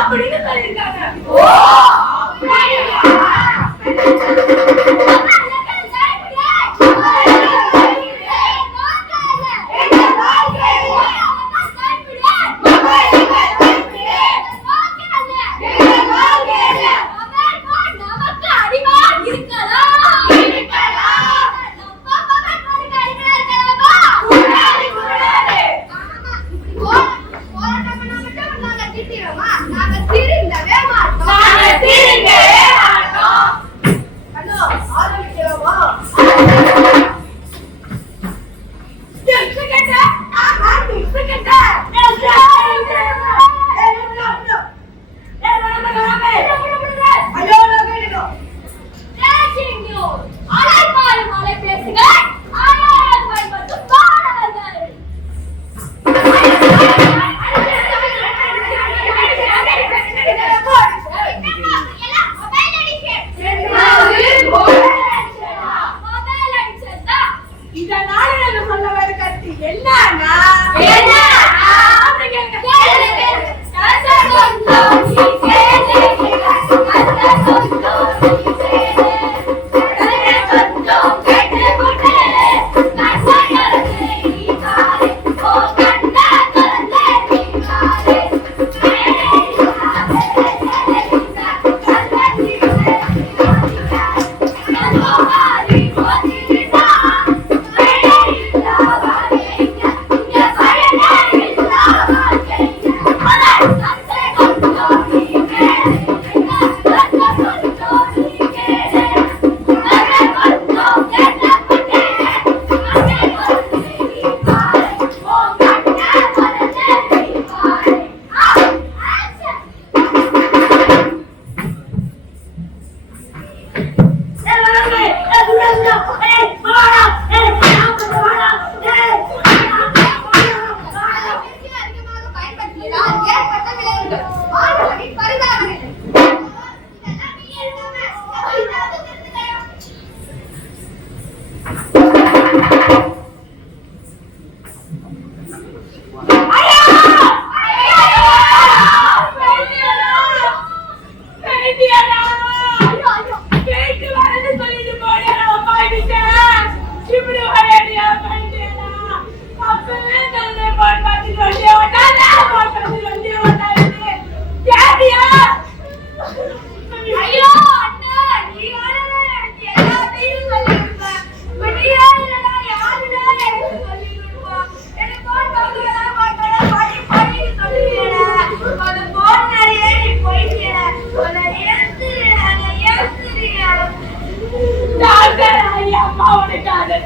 அப்படின்னு சொல்லிருக்காங்க.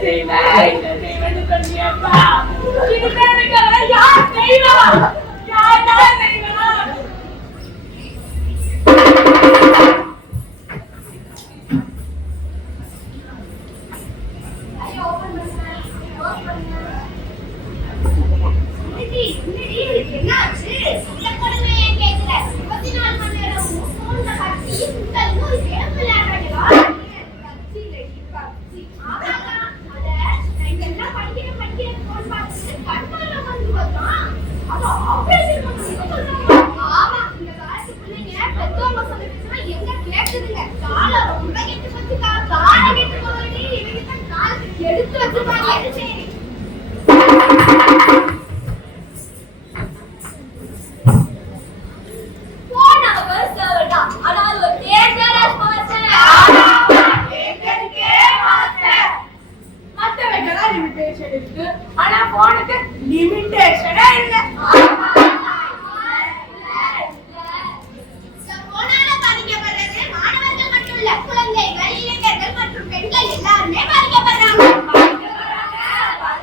செய்வேன்னு சொன்னியப்பா. இனிமே எனக்கு அதெல்லாம் யார் செய்வா? யார்தான் செய்வா? என்னாச்சு? இந்த குழந்தை ஏன் கேட்கல? 24 மணி நேரம் போன்ல கட்டி சுத்தலும் ஒரு கேம் விளையாடுறீங்களா? ஆமாக்கா, அத நான் எல்லாம் படிக்கிற போன் பார்த்து கண்ணால வந்து வந்தான். அது ஆபரேஷன் பண்ணணும்னு சொல்றாங்க. ஆமா, இந்த காலத்து பிள்ளைங்க பெத்தவங்க சொல்லிட்டுனா எங்க கேக்குதுங்க? கால ரொம்ப கெட்டு போச்சுக்கா. கால கெட்டு போறடி இவங்க தான் காலத்துக்கு எடுத்து வச்சிருக்காங்க. சரி ஆனா போனுக்கு லிமிட்டேஷனே இல்ல. போனால பாதிக்கப்படுறது மாணவர்கள் மட்டும் இல்ல, குழந்தைகள், இளைஞர்கள் மற்றும் பெண்கள் எல்லாருமே பாதிக்கப்படுறாங்க.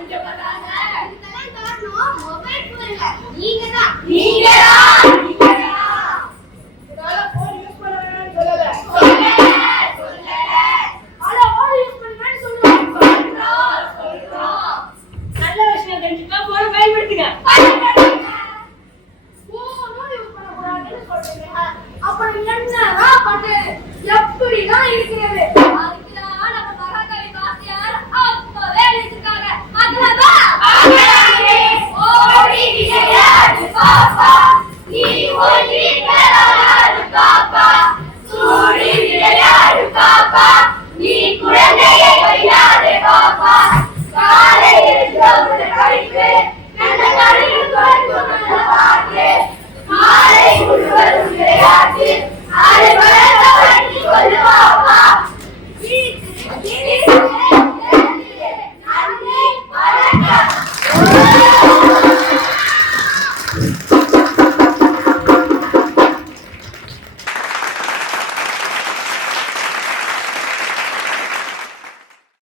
இதெல்லாம் காரணம் மொபைல் போன் இல்ல, நீங்கதான். எப்படிதான் இருக்கிறது? அதுக்குதான் நம்ம மகாகவி வாத்தியார் அப்பவே எழுதிருக்காங்க. அதுலதான் ஓடி விளையாடு பாப்பா, நீ ஓடி விளையாடு பாப்பா, சூடி விளையாடு பாப்பா, நீ குழந்தைய